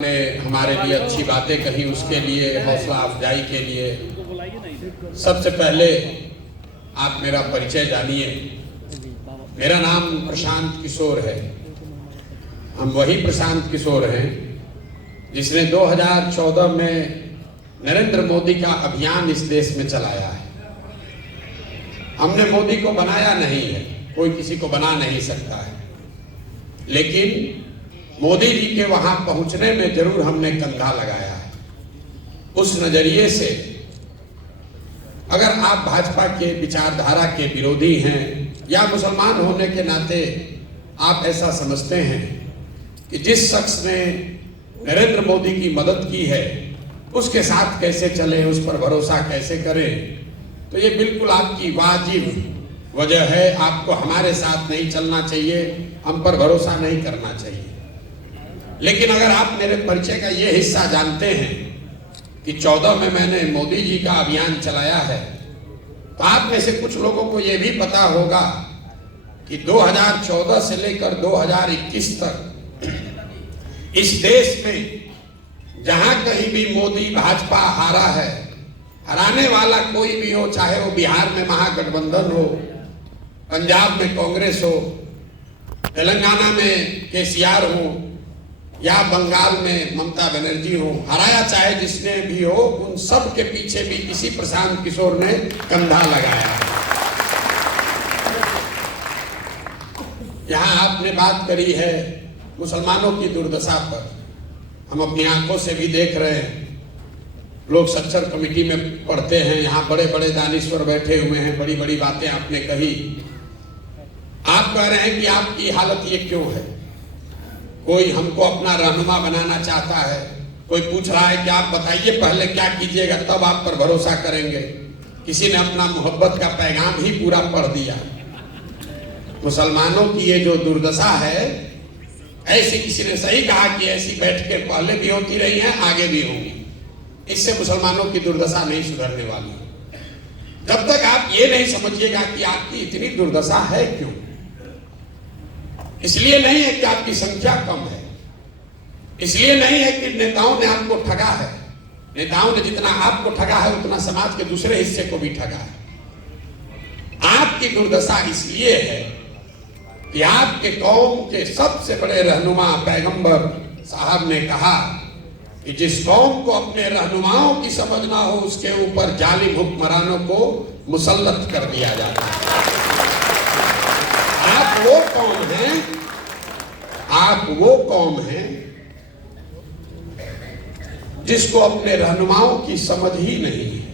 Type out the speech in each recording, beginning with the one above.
ने हमारे लिए अच्छी बातें कही, उसके लिए, हौसला अफजाई के लिए सबसे पहले आप मेरा परिचय जानिए। मेरा नाम प्रशांत किशोर है। हम वही प्रशांत किशोर हैं जिसने 2014 में नरेंद्र मोदी का अभियान इस देश में चलाया है। हमने मोदी को बनाया नहीं है, कोई किसी को बना नहीं सकता है, लेकिन मोदी जी के वहां पहुंचने में जरूर हमने कंधा लगाया है। उस नजरिए से अगर आप भाजपा के विचारधारा के विरोधी हैं या मुसलमान होने के नाते आप ऐसा समझते हैं कि जिस शख्स ने नरेंद्र मोदी की मदद की है उसके साथ कैसे चले, उस पर भरोसा कैसे करें, तो ये बिल्कुल आपकी वाजिब वजह है। आपको हमारे साथ नहीं चलना चाहिए, हम पर भरोसा नहीं करना चाहिए। लेकिन अगर आप मेरे परिचय का ये हिस्सा जानते हैं कि 14 में मैंने मोदी जी का अभियान चलाया है, तो आप में से कुछ लोगों को ये भी पता होगा कि 2014 से लेकर 2021 तक इस देश में जहां कहीं भी मोदी भाजपा हारा है, हराने वाला कोई भी हो, चाहे वो बिहार में महागठबंधन हो, पंजाब में कांग्रेस हो, तेलंगाना में केसीआर हो या बंगाल में ममता बनर्जी हो, हराया चाहे जिसने भी हो, उन सब के पीछे भी इसी प्रशांत किशोर ने कंधा लगाया। यहां आपने बात करी है मुसलमानों की दुर्दशा पर। हम अपनी आंखों से भी देख रहे हैं, लोग सच्चर कमेटी में पढ़ते हैं, यहाँ बड़े बड़े दानिश्वर बैठे हुए हैं, बड़ी बड़ी बातें आपने कही। आप कह रहे हैं कि आपकी हालत ये क्यों है। कोई हमको अपना रहनुमा बनाना चाहता है, कोई पूछ रहा है कि आप बताइए पहले क्या कीजिएगा तब आप पर भरोसा करेंगे। किसी ने अपना मोहब्बत का पैगाम ही पूरा पढ़ दिया। मुसलमानों की ये जो दुर्दशा है, ऐसी किसी ने सही कहा कि ऐसी बैठकें पहले भी होती रही हैं, आगे भी होंगी। इससे मुसलमानों की दुर्दशा नहीं सुधरने वाली। जब तक आप ये नहीं समझिएगा कि आपकी इतनी दुर्दशा है क्यों। इसलिए नहीं है कि आपकी संख्या कम है, इसलिए नहीं है कि नेताओं ने आपको ठगा है। नेताओं ने जितना आपको ठगा है उतना समाज के दूसरे हिस्से को भी ठगा है। आपकी दुर्दशा इसलिए है कि आपके कौम के सबसे बड़े रहनुमा पैगंबर साहब ने कहा कि जिस कौम को अपने रहनुमाओं की समझ ना हो उसके ऊपर जालिम हुक्मरानों को मुसल्लत कर दिया जाता है। आप वो कौम हैं जिसको अपने रहनुमाओं की समझ ही नहीं है,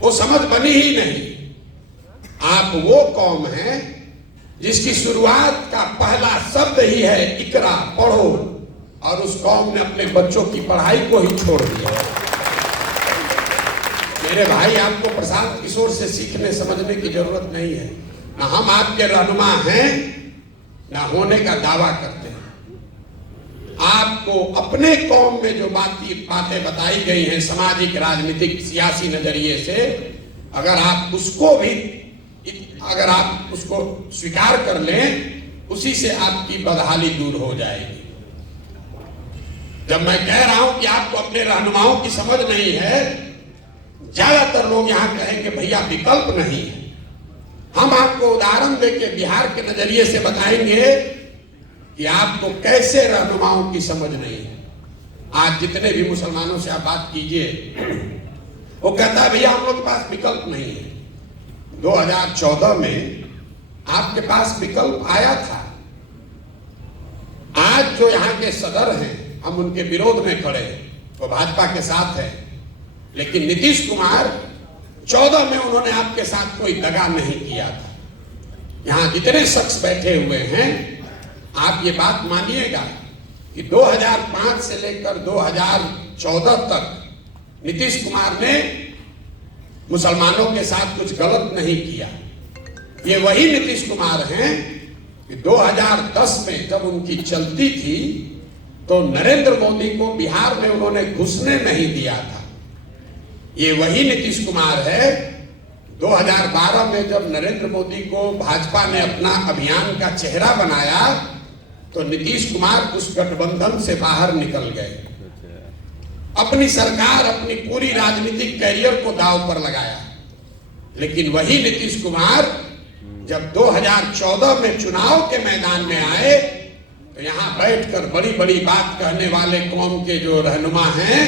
वो समझ बनी ही नहीं। आप वो कौम हैं जिसकी शुरुआत का पहला शब्द ही है इकरा, पढ़ो, और उस कौम ने अपने बच्चों की पढ़ाई को ही छोड़ दिया। मेरे भाई, आपको प्रशांत किशोर से सीखने समझने की जरूरत नहीं है। ना हम आपके रहनुमा हैं, ना होने का दावा करते हैं। आपको अपने कौम में जो बातें बताई गई हैं सामाजिक, राजनीतिक, सियासी नजरिए से, अगर आप उसको स्वीकार कर लें, उसी से आपकी बदहाली दूर हो जाएगी। जब मैं कह रहा हूं कि आपको अपने रहनुमाओं की समझ नहीं है, ज्यादातर लोग यहां कहेंगे भैया विकल्प नहीं है। हम आपको उदाहरण देके बिहार के नजरिए से बताएंगे कि आपको कैसे रहनुमाओं की समझ नहीं है। आज जितने भी मुसलमानों से आप बात कीजिए, वो कहता है भैया हम लोग के पास विकल्प नहीं है। 2014 में आपके पास विकल्प आया था। आज जो यहाँ के सदर हैं, हम उनके विरोध में खड़े हैं, वो भाजपा के साथ है, लेकिन नीतीश कुमार 14 में उन्होंने आपके साथ कोई दगा नहीं किया था। यहां जितने शख्स बैठे हुए हैं, आप ये बात मानिएगा कि 2005 से लेकर 2014 तक नीतीश कुमार ने मुसलमानों के साथ कुछ गलत नहीं किया। ये वही नीतीश कुमार हैं कि 2010 में जब उनकी चलती थी तो नरेंद्र मोदी को बिहार में उन्होंने घुसने नहीं दिया था। ये वही नीतीश कुमार है 2012 में जब नरेंद्र मोदी को भाजपा ने अपना अभियान का चेहरा बनाया तो नीतीश कुमार उस गठबंधन से बाहर निकल गए, अपनी सरकार, अपनी पूरी राजनीतिक कैरियर को दांव पर लगाया। लेकिन वही नीतीश कुमार जब 2014 में चुनाव के मैदान में आए तो यहां बैठकर बड़ी बड़ी बात कहने वाले कौम के जो रहनुमा हैं,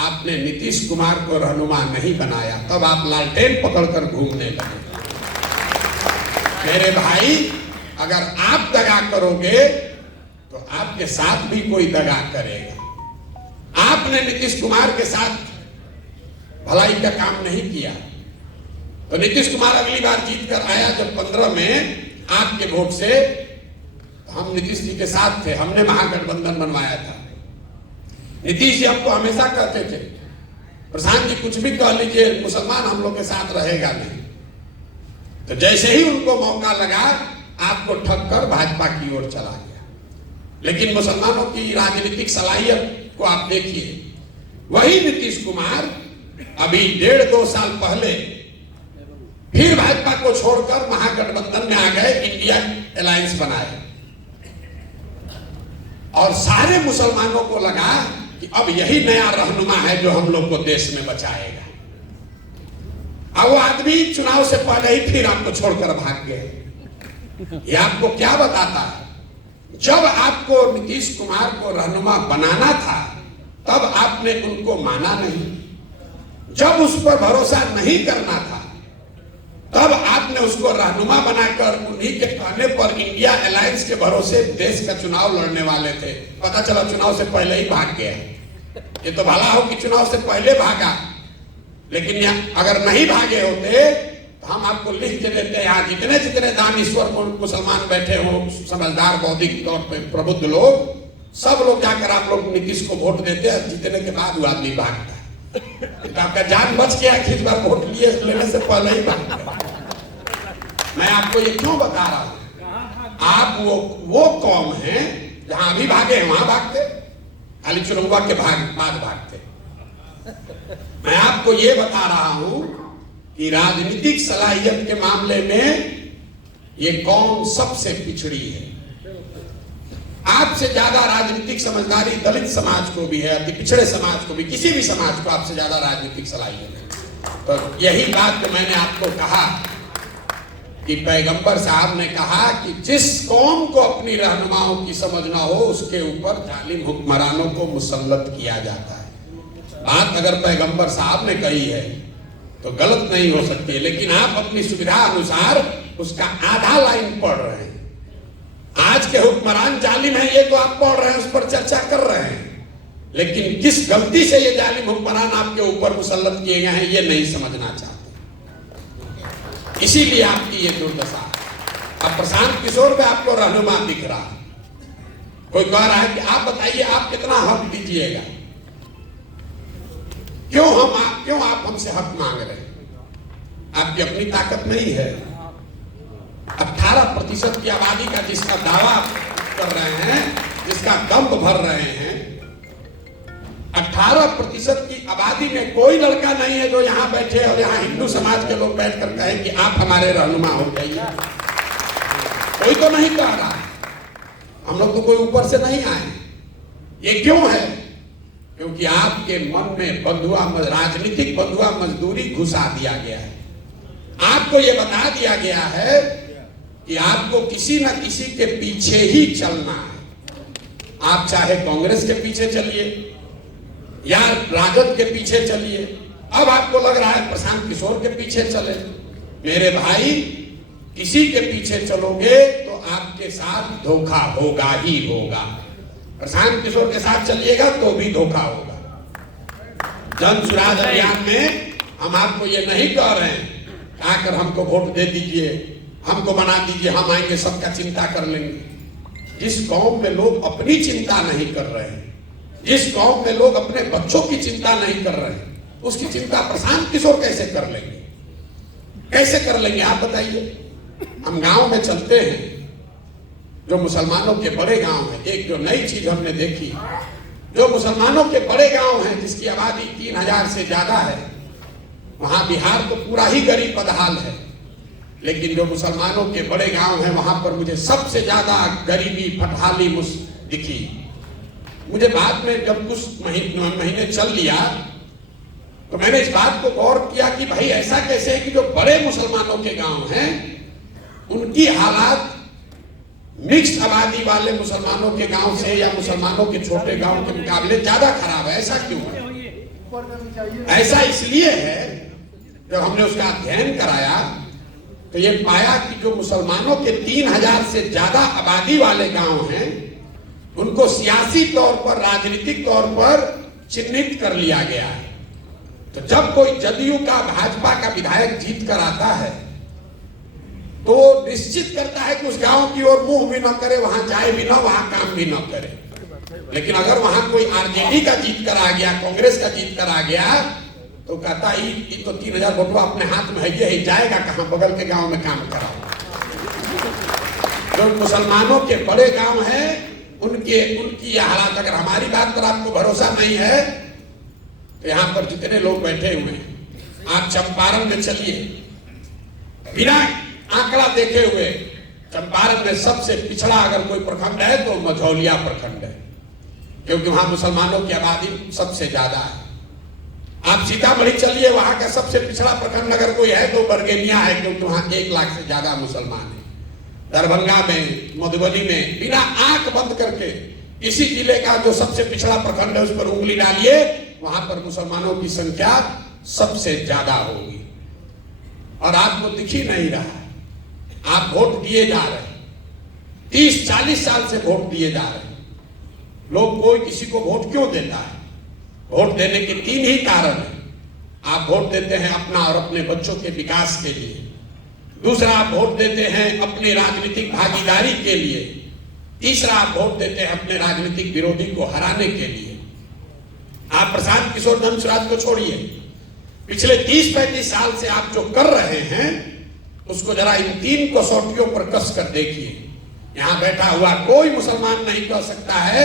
आपने नीतीश कुमार को रहनुमा नहीं बनाया, तब आप लालटेन पकड़कर घूमने लगे। मेरे भाई, अगर आप दगा करोगे तो आपके साथ भी कोई दगा करेगा। आपने नीतीश कुमार के साथ भलाई का काम नहीं किया, तो नीतीश कुमार अगली बार जीत कर आया जब 15 में आपके वोट से, हम नीतीश जी के साथ थे, हमने महागठबंधन बनवाया था। नीतीश जी हमको हमेशा कहते थे, प्रशांत जी कुछ भी कह लीजिए, मुसलमान हम लोग के साथ रहेगा नहीं। तो जैसे ही उनको मौका लगा, आपको ठग कर भाजपा की ओर चला गया। लेकिन मुसलमानों की राजनीतिक सलाहियत को आप देखिए, वही नीतीश कुमार अभी 1.5-2 साल पहले फिर भाजपा को छोड़कर महागठबंधन में आ गए, इंडिया अलायंस बनाए, और सारे मुसलमानों को लगा कि अब यही नया रहनुमा है जो हम लोग को देश में बचाएगा। अब वो आदमी चुनाव से पहले ही फिर आपको छोड़कर भाग गए। ये आपको क्या बताता है? जब आपको नीतीश कुमार को रहनुमा बनाना था, तब आपने उनको माना नहीं। जब उस पर भरोसा नहीं करना था, तब आपने उसको रहनुमा बनाकर उन्हीं के कहने पर इंडिया अलायंस के भरोसे देश का चुनाव लड़ने वाले थे। पता चला चुनाव से पहले ही भाग गया। ये तो भला हो कि चुनाव से पहले भागा, लेकिन अगर नहीं भागे होते तो हम आपको लिख के देते, यहाँ जितने जितने दानीश्वर मुसलमान बैठे हो, समझदार बौद्धिक तौर पर प्रबुद्ध लोग, सब लोग जाकर आप लोग नीतीश को वोट देते हैं। जीतने के बाद वो आदमी भागता है। तो आपका जान बच गया कि इस बार वोट लिए लेने से पहले ही भाग गया। मैं आपको ये क्यों बता रहा हूं? आप वो कौम है जहां अभी भागे वहां भागते, खाली चुनाव के बाद भागते। मैं आपको ये बता रहा हूं कि राजनीतिक सलाहियत के मामले में ये कौम सबसे पिछड़ी है। आपसे ज्यादा राजनीतिक समझदारी दलित समाज को भी है, अति पिछड़े समाज को भी, किसी भी समाज को आपसे ज्यादा राजनीतिक सलाहियत है। तो यही बात तो मैंने आपको कहा कि पैगंबर साहब ने कहा कि जिस कौम को अपनी रहनुमाओं की समझ ना हो, उसके ऊपर जालिम हुक्मरानों को मुसल्लत किया जाता है। बात अगर पैगंबर साहब ने कही है तो गलत नहीं हो सकती, लेकिन आप अपनी सुविधा अनुसार उसका आधा लाइन पढ़ रहे हैं। आज के हुक्मरान जालिम है, ये तो आप पढ़ रहे हैं, उस पर चर्चा कर रहे हैं, लेकिन किस गलती से ये जालिम हुक्मरान आपके ऊपर मुसल्लत किए गए हैं, ये नहीं समझना चाहते। इसीलिए आपकी ये दुर्दशा। अब प्रशांत किशोर का आपको रहनुमा दिख रहा, कोई कह रहा है कि आप बताइए आप कितना हक दीजिएगा, क्यों आप हमसे हक मांग रहे हैं? आपकी अपनी ताकत नहीं है। 18% की आबादी का जिसका दावा कर रहे हैं, जिसका दम्भ भर रहे हैं, 18% की आबादी में कोई लड़का नहीं है जो यहाँ बैठे और यहाँ हिंदू समाज के लोग बैठकर कहें कि आप हमारे रहनुमा हो जाइए। कोई तो नहीं कह रहा। हम लोग तो कोई ऊपर से नहीं आए। ये क्यों है? क्योंकि आपके मन में राजनीतिक बंधुआ मजदूरी घुसा दिया गया है। आपको ये बता दिया गया है कि आपको किसी न किसी के पीछे ही चलना है। आप चाहे कांग्रेस के पीछे चलिए या राजद के पीछे चलिए, अब आपको लग रहा है प्रशांत किशोर के पीछे चले। मेरे भाई, किसी के पीछे चलोगे तो आपके साथ धोखा होगा ही होगा। प्रशांत किशोर के साथ चलिएगा तो भी धोखा होगा। जन सुराज अभियान में हम आपको ये नहीं कह रहे हैं आकर हमको वोट दे दीजिए, हमको बना दीजिए, हम आएंगे सबका चिंता कर लेंगे। जिस कौम में लोग अपनी चिंता नहीं कर रहे हैं, जिस कौम में लोग अपने बच्चों की चिंता नहीं कर रहे हैं, उसकी चिंता प्रशांत किशोर कैसे कर लेंगे? कैसे कर लेंगे आप बताइए? हम गांव में चलते हैं, जो मुसलमानों के बड़े गांव हैं, एक जो नई चीज हमने देखी, जो मुसलमानों के बड़े गांव हैं जिसकी आबादी 3000 से ज्यादा है, वहां बिहार तो पूरा ही गरीब बदहाल है, लेकिन जो मुसलमानों के बड़े गांव हैं वहां पर मुझे सबसे ज्यादा गरीबी फटहाली दिखी। मुझे बाद में जब कुछ महीने चल लिया तो मैंने इस बात को गौर किया कि भाई ऐसा कैसे है कि जो बड़े मुसलमानों के गांव हैं उनकी हालात मिक्स्ड आबादी वाले मुसलमानों के गांव से या मुसलमानों के छोटे गांव के मुकाबले ज्यादा खराब है। ऐसा क्यों है? ऐसा इसलिए है, जब हमने उसका अध्ययन कराया तो ये पाया कि जो मुसलमानों के 3000 से ज्यादा आबादी वाले गांव हैं उनको सियासी तौर पर, राजनीतिक तौर पर चिन्हित कर लिया गया है। तो जब कोई जदयू का, भाजपा का विधायक जीत कर आता है तो निश्चित करता है कि उस गांव की ओर मुंह भी न करे, वहां जाए भी ना, वहां काम भी न करे। लेकिन अगर वहां कोई आरजेडी का जीत कर आ गया, कांग्रेस का जीत कर आ गया तो कहता है ये तो 3000 वोटवा अपने हाथ में है, ये जाएगा कहां, बगल के गांव में काम कराओ। जो मुसलमानों के बड़े गांव हैं उनकी यह हालात, अगर हमारी बात पर आपको भरोसा नहीं है तो यहां पर जितने लोग बैठे हुए हैं आप चंपारण में चलिए, बिना आंकड़ा देखे हुए चंपारण में सबसे पिछड़ा अगर कोई प्रखंड है तो मझौलिया प्रखंड है, क्योंकि वहां मुसलमानों की आबादी सबसे ज्यादा है। आप सीतामढ़ी चलिए, वहां का सबसे पिछड़ा प्रखंड अगर कोई है तो बरगेनिया है, क्योंकि वहां 1 लाख से ज्यादा मुसलमान है। दरभंगा में, मधुबनी में, बिना आंख बंद करके इसी जिले का जो सबसे पिछड़ा प्रखंड है उस पर उंगली डालिए, वहां पर मुसलमानों की संख्या सबसे ज्यादा होगी। और आपको दिख ही नहीं रहा, आप वोट दिए जा रहे हैं, 30-40 साल से वोट दिए जा रहे हैं। लोग कोई किसी को वोट क्यों देता है? वोट देने के 3 ही कारण हैं। आप वोट देते हैं अपना और अपने बच्चों के विकास के लिए, दूसरा आप वोट देते हैं अपनी राजनीतिक भागीदारी के लिए, तीसरा आप वोट देते हैं अपने राजनीतिक विरोधी को हराने के लिए। आप प्रशांत किशोर धनसुराज को छोड़िए, पिछले 30-35 साल से आप जो कर रहे हैं उसको जरा इन 3 कसौटियों पर कस कर देखिए। यहां बैठा हुआ कोई मुसलमान नहीं कह सकता है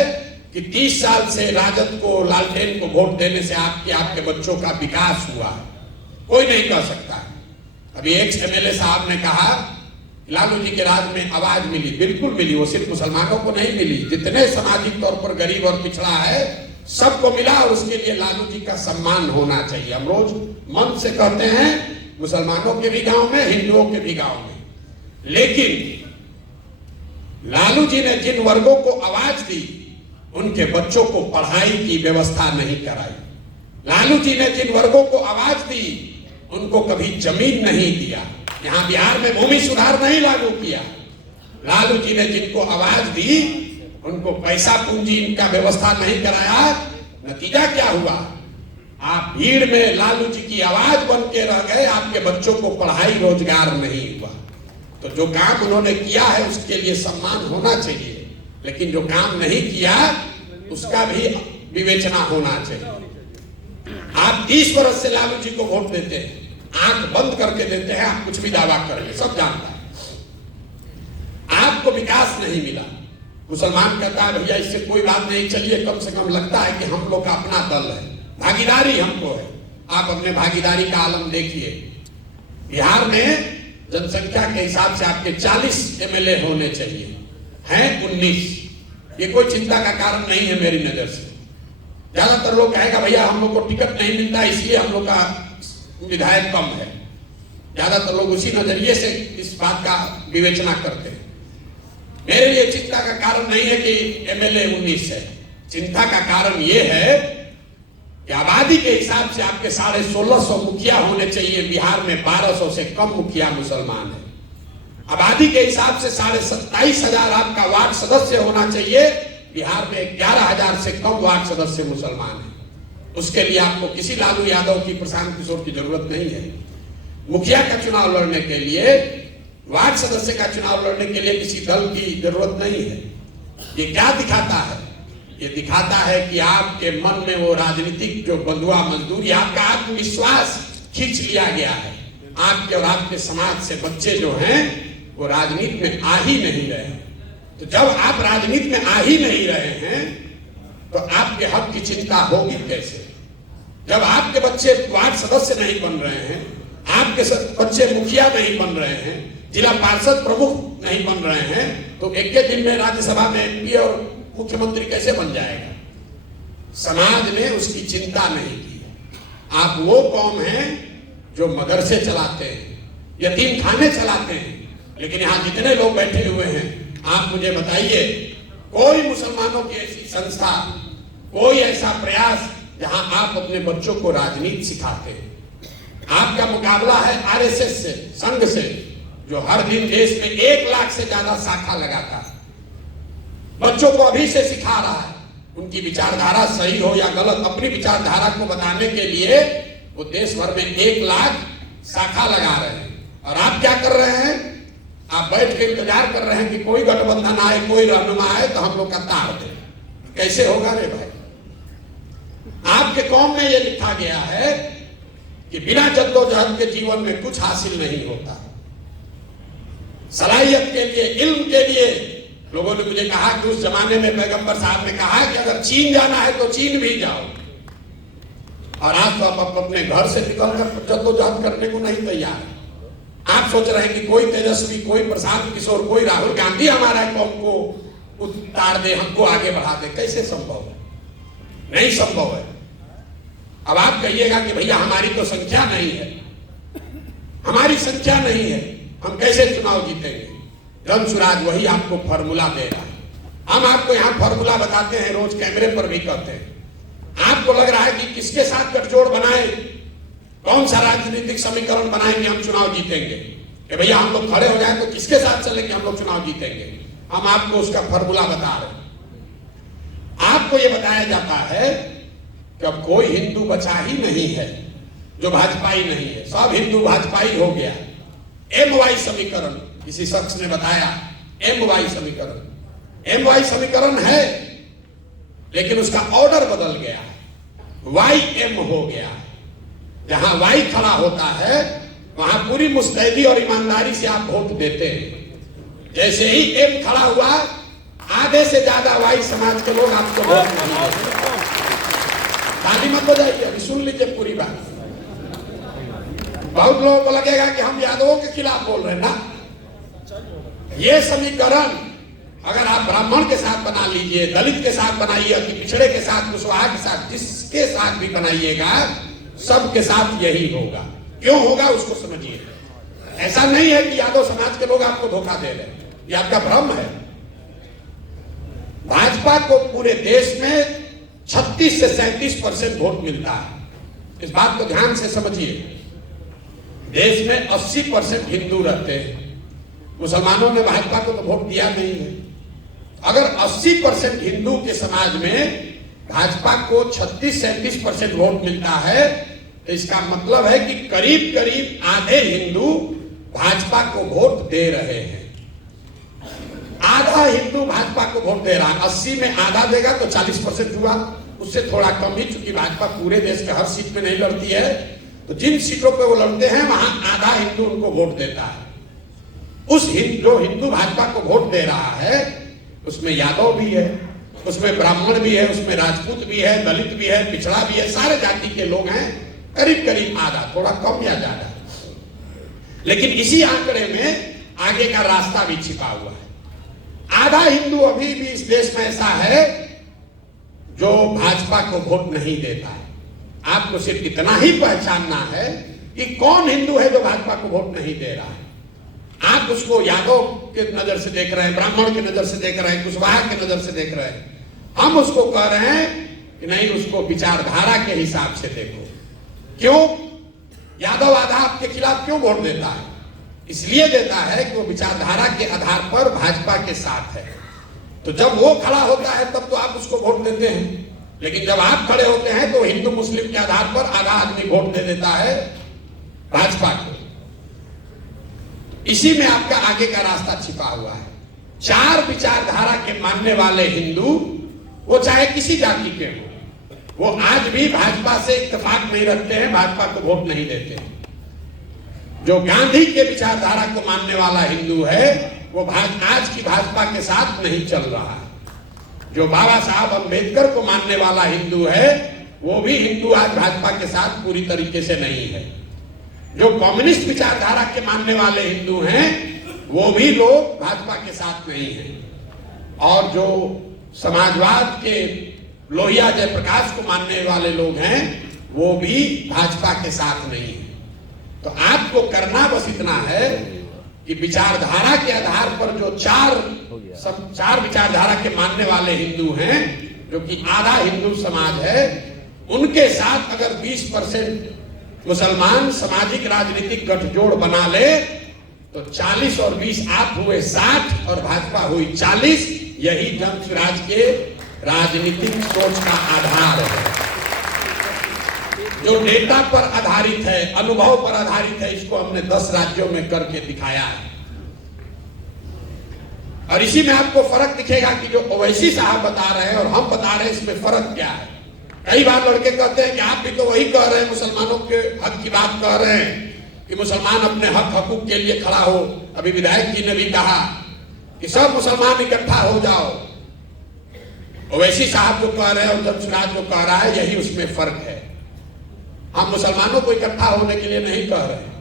कि 30 साल से राजद को, लालटेन को वोट देने से आपके बच्चों का विकास हुआ है, कोई नहीं कह सकता है। अभी एक एमएलए साहब ने कहा लालू जी के राज में आवाज मिली, बिल्कुल मिली, वो सिर्फ मुसलमानों को नहीं मिली, जितने सामाजिक तौर पर गरीब और पिछड़ा है सबको मिला, और उसके लिए लालू जी का सम्मान होना चाहिए। हम रोज मन से कहते हैं मुसलमानों के भी गांव में, हिंदुओं के भी गांव में, लेकिन लालू जी ने जिन वर्गों को आवाज दी उनके बच्चों को पढ़ाई की व्यवस्था नहीं कराई। लालू जी ने जिन वर्गों को आवाज दी उनको कभी जमीन नहीं दिया। यहां बिहार में भूमि सुधार नहीं लागू किया। लालू जी ने जिनको आवाज दी उनको पैसा पूंजी इनका व्यवस्था नहीं कराया। नतीजा क्या हुआ? आप भीड़ में लालू जी की आवाज बन के रह गए, आपके बच्चों को पढ़ाई रोजगार नहीं हुआ। तो जो काम उन्होंने किया है उसके लिए सम्मान होना चाहिए, लेकिन जो काम नहीं किया उसका भी विवेचना होना चाहिए। आप 30 वर्ष से लालू जी को वोट देते हैं, आंख बंद करके देते हैं, आप कुछ भी दावा करेंगे, सब जानता है। आपको विकास नहीं मिला। मुसलमान कहता है भैया इससे कोई बात नहीं, चलिए कम से कम लगता है कि हम लोग का अपना दल है, भागीदारी हमको है। आप अपने भागीदारी का आलम देखिए। बिहार में जनसंख्या के हिसाब से आपके 40 एमएलए होने चाहिए, हैं 19। ये कोई चिंता का कारण नहीं है मेरी नजर से। ज्यादातर लोग कहेगा भैया हम लोग को टिकट नहीं मिलता इसलिए हम लोग का विधायक कम है। ज्यादातर लोग उसी नजरिए से इस बात का विवेचना करते हैं। मेरे लिए चिंता का कारण नहीं है कि एमएलए 19 है। चिंता का कारण यह है कि आबादी के हिसाब से आपके 1650 मुखिया होने चाहिए। बिहार में 1200 से कम मुखिया मुसलमान है। आबादी के हिसाब से 27,500 आपका वार्ड सदस्य होना चाहिए। बिहार में 11,000 से कम वार्ड सदस्य मुसलमान है। उसके लिए आपको किसी लालू यादव की, प्रशांत किशोर की जरूरत नहीं है। मुखिया का चुनाव लड़ने के लिए, वार्ड सदस्य का चुनाव लड़ने के लिए किसी दल की जरूरत नहीं है। ये क्या दिखाता है? ये दिखाता है कि आपके मन में वो राजनीतिक जो बंधुआ मजदूरी, आपका आत्मविश्वास खींच लिया गया है। आपके और आपके समाज से बच्चे जो हैं वो राजनीति में आ ही नहीं रहे हैं। तो जब आप राजनीति में आ ही नहीं रहे हैं तो आपके हक की चिंता होगी कैसे? जब आपके बच्चे वार्ड सदस्य नहीं बन रहे हैं, आपके बच्चे मुखिया नहीं बन रहे हैं, जिला पार्षद प्रमुख नहीं बन रहे हैं, तो एक के दिन में राज्यसभा में एमपी और मुख्यमंत्री कैसे बन जाएगा? समाज ने उसकी चिंता नहीं की। आप वो कौम हैं जो मदरसे चलाते हैं, यतीम खाने चलाते हैं, लेकिन यहाँ जितने लोग बैठे हुए हैं, आप मुझे बताइए कोई मुसलमानों की ऐसी संस्था, कोई ऐसा प्रयास जहां आप अपने बच्चों को राजनीति सिखाते हैं? आपका मुकाबला है आरएसएस से, संघ से, जो हर दिन देश में 1 लाख से ज्यादा शाखा लगाता है, बच्चों को अभी से सिखा रहा है। उनकी विचारधारा सही हो या गलत, अपनी विचारधारा को बताने के लिए वो देश भर में 1 लाख शाखा लगा रहे हैं। और आप क्या कर रहे हैं? आप बैठ के इंतजार कर रहे हैं कि कोई गठबंधन आए, कोई रहनुमा आए तो हम लोग का तार दे। कैसे होगा रे भाई? आपके कौम में यह लिखा गया है कि बिना जद्दोजहद के जीवन में कुछ हासिल नहीं होता। सलाहियत के लिए, इल्म के लिए, लोगों ने मुझे कहा कि उस जमाने में पैगंबर साहब ने कहा कि अगर चीन जाना है तो चीन भी जाओ, और आज तो आप अपने घर से निकलकर जद्दोजहद करने को नहीं तैयार है। आप सोच रहे हैं कि कोई तेजस्वी, कोई प्रशांत किशोर, कोई राहुल गांधी हमारा कौम को उतार दे, हमको आगे बढ़ा दे। कैसे संभव है? नहीं संभव है। अब आप कहिएगा कि भैया हमारी तो संख्या नहीं है, हमारी संख्या नहीं है, हम कैसे चुनाव जीतेंगे? धन सुराज वही आपको फॉर्मूला दे रहा है। हम आपको यहाँ फॉर्मूला बताते हैं, रोज कैमरे पर भी कहते हैं। आपको लग रहा है कि किसके साथ गठजोड़ बनाए, कौन सा राजनीतिक समीकरण बनाएंगे हम चुनाव जीतेंगे, कि भैया हम लोग खड़े हो जाए तो किसके साथ चलेंगे हम लोग चुनाव जीतेंगे? हम आपको उसका फॉर्मूला बता रहे हैं। आपको यह बताया जाता है कि अब कोई हिंदू बचा ही नहीं है जो भाजपाई नहीं है, सब हिंदू भाजपाई हो गया। MY समीकरण किसी शख्स ने बताया, MY समीकरण है, लेकिन उसका ऑर्डर बदल गया, YM हो गया। जहां Y खड़ा होता है वहां पूरी मुस्तैदी और ईमानदारी से आप वोट देते हैं। जैसे ही M खड़ा हुआ, आधे से ज्यादा Y समाज के लोग आपको वोट नहीं देते। ताली मत बजाइए, अभी सुन लीजिए पूरी बात। बहुत लोगों को लगेगा कि हम यादवों के खिलाफ बोल रहे हैं ना। ये समीकरण अगर आप ब्राह्मण के साथ बना लीजिए, दलित के साथ बनाइए, कि पिछड़े के साथ, कुशवाहा के साथ, जिसके साथ भी बनाइएगा, सबके साथ यही होगा। क्यों होगा उसको समझिए। ऐसा नहीं है कि यादव समाज के लोग आपको धोखा दे रहे हैं, ये आपका भ्रम है। भाजपा को पूरे देश में 36 से 37% वोट मिलता है। इस बात को ध्यान से समझिए। देश में 80% हिंदू रहते हैं, मुसलमानों ने भाजपा को तो वोट दिया नहीं है। अगर 80% हिंदू के समाज में भाजपा को 36-37% वोट मिलता है, तो इसका मतलब है कि करीब करीब आधे हिंदू भाजपा को वोट दे रहे हैं। आधा हिंदू भाजपा को वोट दे रहा है। 80 में आधा देगा तो 40% हुआ, उससे थोड़ा कम ही, चूंकि भाजपा पूरे देश के हर सीट में नहीं लड़ती है, तो जिन सीटों पे वो लड़ते हैं वहां आधा हिंदू उनको वोट देता है। उस जो हिंदू भाजपा को वोट दे रहा है उसमें यादव भी है, उसमें ब्राह्मण भी है, उसमें राजपूत भी है, दलित भी है, पिछड़ा भी है, सारे जाति के लोग हैं। करीब करीब आधा, थोड़ा कम या ज्यादा। लेकिन इसी आंकड़े में आगे का रास्ता भी छिपा हुआ है। आधा हिंदू अभी भी इस देश में ऐसा है जो भाजपा को वोट नहीं देता है। आपको सिर्फ इतना ही पहचानना है कि कौन हिंदू है जो भाजपा को वोट नहीं दे रहा है। आप उसको यादव के नजर से देख रहे हैं, ब्राह्मण की नजर से देख रहे हैं, कुशवाहा की नजर से देख रहे हैं। हम उसको कह रहे हैं कि नहीं, उसको विचारधारा के हिसाब से देखो। क्यों? यादव आधा आपके खिलाफ क्यों वोट देता है? इसलिए देता है कि वो विचारधारा के आधार पर भाजपा के साथ है। तो जब वो खड़ा होता है तब तो आप उसको वोट देते हैं, लेकिन जब आप खड़े होते हैं तो हिंदू मुस्लिम के आधार पर आधा आदमी वोट दे देता है भाजपा को। इसी में आपका आगे का रास्ता छिपा हुआ है। 4 विचारधारा के मानने वाले हिंदू, वो चाहे किसी जाति के हो, वो आज भी भाजपा से इत्तेफाक नहीं रखते हैं, भाजपा को वोट नहीं देते हैं। जो गांधी के विचारधारा को मानने वाला हिंदू है वो आज की भाजपा के साथ नहीं चल रहा है। जो बाबा साहब अंबेडकर को मानने वाला हिंदू है वो भी हिंदू आज भाजपा के साथ पूरी तरीके से नहीं है। जो कम्युनिस्ट विचारधारा के मानने वाले हिंदू हैं वो भी लोग भाजपा के साथ नहीं हैं, और जो समाजवाद के लोहिया जयप्रकाश को मानने वाले लोग हैं वो भी भाजपा के साथ नहीं है। तो आपको करना बस इतना है कि विचारधारा के आधार पर जो चार विचारधारा के मानने वाले हिंदू हैं, जो कि आधा हिंदू समाज है, उनके साथ अगर 20% मुसलमान सामाजिक राजनीतिक गठजोड़ बना ले तो 40 और 20 आप हुए 60 और भाजपा हुई 40। यही जन स्वराज के राजनीतिक सोच का आधार है, जो डेटा पर आधारित है, अनुभव पर आधारित है। इसको हमने 10 राज्यों में करके दिखाया है, और इसी में आपको फर्क दिखेगा कि जो ओवैसी साहब बता रहे हैं और हम बता रहे हैं, इसमें फर्क क्या है। कई बार लड़के कहते हैं कि आप भी तो वही कह रहे हैं, मुसलमानों के हक की बात कह रहे हैं कि मुसलमान अपने हक हकूक के लिए खड़ा हो। अभी विधायक जी ने भी कहा कि सब मुसलमान इकट्ठा हो जाओ। ओवैसी साहब जो कह रहे हैं और जन स्वराज जो कह रहा है, यही उसमें फर्क है। हम मुसलमानों को इकट्ठा होने के लिए नहीं कह रहे हैं,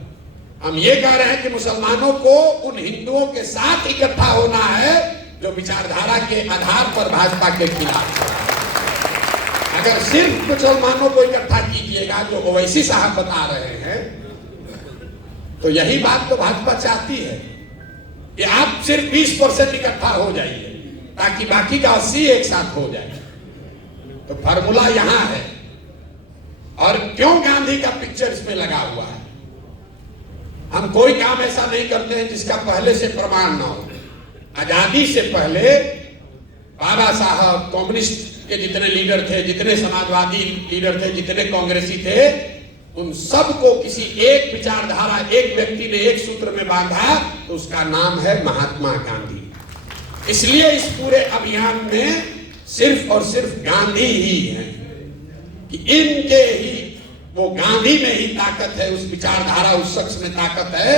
हम ये कह रहे हैं कि मुसलमानों को उन हिंदुओं के साथ इकट्ठा होना है जो विचारधारा के आधार पर भाजपा के खिलाफ है। अगर सिर्फ मुसलमानों को इकट्ठा कीजिएगा जो ओवैसी साहब बता रहे हैं, तो यही बात तो भाजपा चाहती है कि आप सिर्फ 20% इकट्ठा हो जाइए ताकि बाकी का 80 एक साथ हो जाए। तो फार्मूला यहां है। और क्यों गांधी का पिक्चर इसमें लगा हुआ है? हम कोई काम ऐसा नहीं करते हैं जिसका पहले से प्रमाण ना हो। आजादी से पहले बाबा साहब, कम्युनिस्ट के जितने लीडर थे, जितने समाजवादी लीडर थे, जितने कांग्रेसी थे, उन सबको किसी एक विचारधारा, एक व्यक्ति ने एक सूत्र में बांधा, तो उसका नाम है महात्मा गांधी। इसलिए इस पूरे अभियान में सिर्फ और सिर्फ गांधी ही है, कि इनके ही, वो गांधी में ही ताकत है, उस विचारधारा, उस शख्स में ताकत है।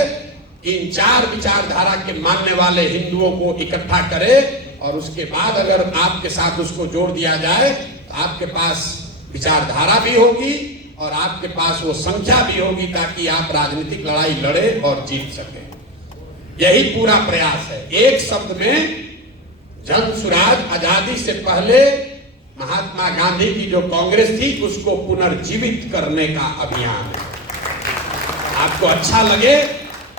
इन 4 विचारधारा के मानने वाले हिंदुओं को इकट्ठा करे, और उसके बाद अगर आपके साथ उसको जोड़ दिया जाए तो आपके पास विचारधारा भी होगी और आपके पास वो संख्या भी होगी, ताकि आप राजनीतिक लड़ाई लड़े और जीत सके। यही पूरा प्रयास है। एक शब्द में, जन स्वराज आजादी से पहले महात्मा गांधी की जो कांग्रेस थी उसको पुनर्जीवित करने का अभियान है। आपको अच्छा लगे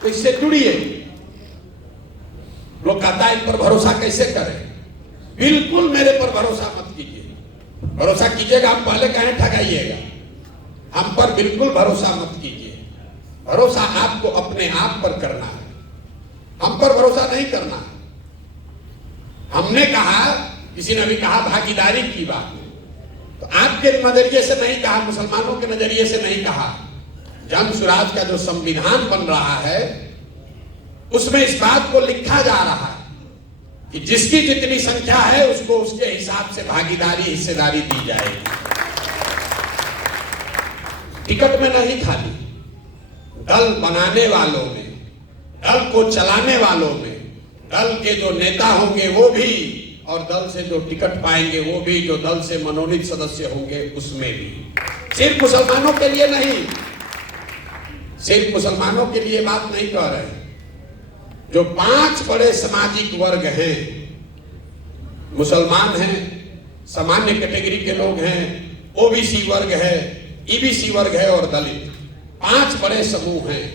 तो इससे जुड़िए। लोग कहता है इन पर भरोसा कैसे करें? बिल्कुल मेरे पर भरोसा मत कीजिए। भरोसा कीजिएगा, हम पहले कहें ठगाइएगा। हम पर बिल्कुल भरोसा मत कीजिए। भरोसा आपको अपने आप पर करना है, हम पर भरोसा नहीं करना। हमने कहा, किसी ने भी कहा भागीदारी की बात, तो आपके नजरिए से नहीं कहा, मुसलमानों के नजरिए से नहीं कहा। जन स्वराज का जो संविधान बन रहा है उसमें इस बात को लिखा जा रहा है कि जिसकी जितनी संख्या है उसको उसके हिसाब से भागीदारी, हिस्सेदारी दी जाएगी। टिकट में नहीं, खाली दल बनाने वालों में, दल को चलाने वालों में, दल के जो नेता होंगे वो भी, और दल से जो टिकट पाएंगे वो भी, जो दल से मनोनीत सदस्य होंगे उसमें भी। सिर्फ मुसलमानों के लिए नहीं, सिर्फ मुसलमानों के लिए बात नहीं कह रहे। जो 5 बड़े सामाजिक वर्ग हैं, मुसलमान हैं, सामान्य कैटेगरी के लोग हैं, ओबीसी वर्ग है, ईबीसी वर्ग है और दलित, 5 बड़े समूह हैं।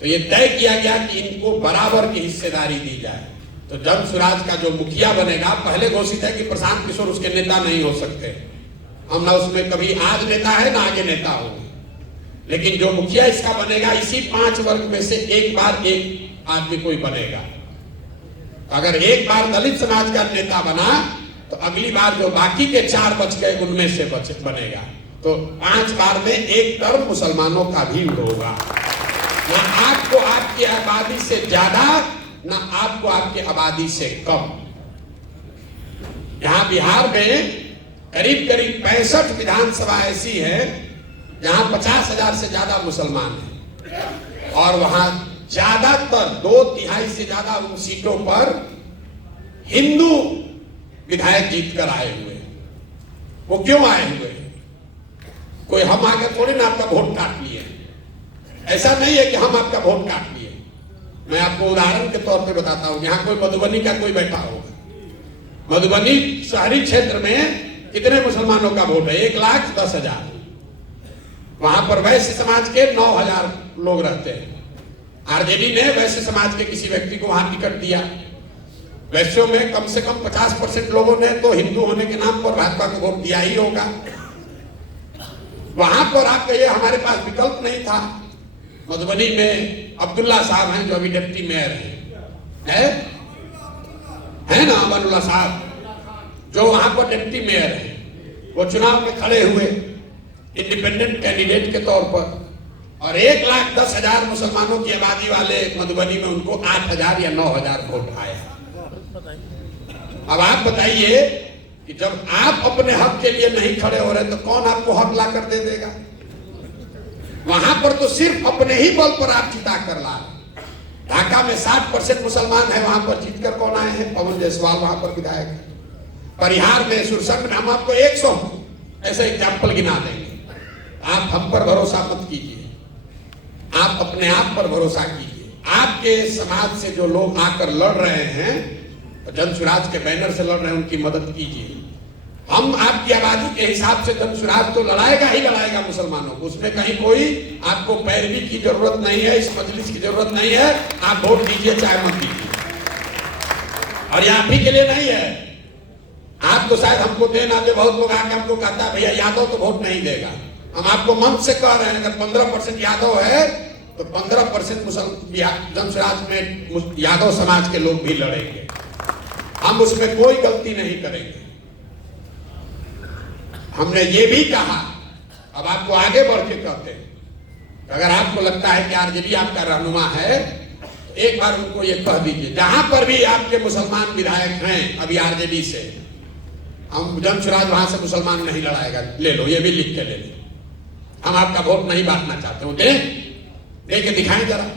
तो ये तय किया गया कि इनको बराबर की हिस्सेदारी दी जाए। तो जन स्वराज का जो मुखिया बनेगा, पहले घोषित है कि प्रशांत किशोर उसके नेता नहीं हो सकते। हम ना उसमें कभी आज नेता है ना आगे नेता होंगे, लेकिन जो मुखिया इसका बनेगा, इसी 5 वर्ग में से एक बार एक आदमी कोई बनेगा। अगर एक बार दलित समाज का नेता बना तो अगली बार जो बाकी के 4 बच गए उनमें से बनेगा। तो 5 बार में एक टर्म मुसलमानों का भी होगा। ना आपको आपकी आबादी से ज्यादा, ना आपको आपकी आबादी से कम। यहाँ बिहार में करीब करीब 65 विधानसभा ऐसी है जहां 50,000 से ज्यादा मुसलमान हैं, और वहां ज्यादातर 2/3 से ज्यादा उन सीटों पर हिंदू विधायक जीत कर आए हुए। वो क्यों आए हुए? कोई हम आके थोड़ी ना आपका वोट काट लिए। ऐसा नहीं है कि हम आपका वोट काट लिए। मैं आपको उदाहरण के तौर पे बताता हूँ। यहाँ कोई मधुबनी का कोई बैठा होगा, मधुबनी शहरी क्षेत्र में कितने मुसलमानों का वोट है? 1,10,000। वहां पर वैश्य समाज के 9,000 लोग रहते हैं। आरजेडी ने वैश्य समाज के किसी व्यक्ति को वहां टिकट दिया। वैश्यों में कम से कम 50% लोगों ने तो हिंदू होने के नाम पर भाजपा को वोट दिया ही होगा। वहां पर आप कहिए हमारे पास विकल्प नहीं था। मधुबनी में अब्दुल्ला साहब हैं जो अभी डिप्टी मेयर है ना, अमानुल्लाह साहब जो वहां पर डिप्टी मेयर है, वो चुनाव में खड़े हुए इंडिपेंडेंट कैंडिडेट के तौर पर, और 1,10,000 मुसलमानों की आबादी वाले मधुबनी में उनको 8,000 या 9,000 वोट आया। अब आप बताइए कि जब आप अपने हक के लिए नहीं खड़े हो रहे तो कौन आपको हक ला कर दे देगा? वहां पर तो सिर्फ अपने ही बल पर आप जिता कर ला। ढाका में 60% मुसलमान है, वहां पर जीतकर कौन आए हैं? पवन जायसवाल वहां पर विधायक है। परिहार में, सुरसंड में हम आपको 100 ऐसे एग्जाम्पल गिना देंगे। आप हम पर भरोसा मत कीजिए, आप अपने आप पर भरोसा कीजिए। आपके समाज से जो लोग आकर लड़ रहे हैं, जन स्वराज के बैनर से लड़ रहे हैं, उनकी मदद कीजिए। हम आपकी आबादी के हिसाब से जन स्वराज तो लड़ाएगा ही लड़ाएगा मुसलमानों को, उसमें कहीं कोई आपको पैरवी की जरूरत नहीं है, इस मजलिस की जरूरत नहीं है। आप वोट दीजिए चाहे मत दीजिए, और ये आप ही के लिए नहीं है। आप तो शायद हमको दे ना दे, बहुत लोग आके हमको कहता है भैया यादव तो वोट नहीं देगा। हम आपको मन से कह रहे हैं, अगर 15% यादव है तो 15% जन स्वराज में यादव समाज के लोग भी लड़ेंगे। हम उसमें कोई गलती नहीं करेंगे। हमने ये भी कहा, अब आपको आगे बढ़ के कहते हैं, अगर आपको लगता है कि आरजेडी आपका रहनुमा है, एक बार उनको ये कह दीजिए, जहां पर भी आपके मुसलमान विधायक हैं अभी आरजेडी से, हम जन स्वराज वहां से मुसलमान नहीं लड़ाएगा, ले लो, ये भी लिख के ले लो। हम आपका वोट नहीं बांटना चाहते हो, दे के दिखाएं जरा।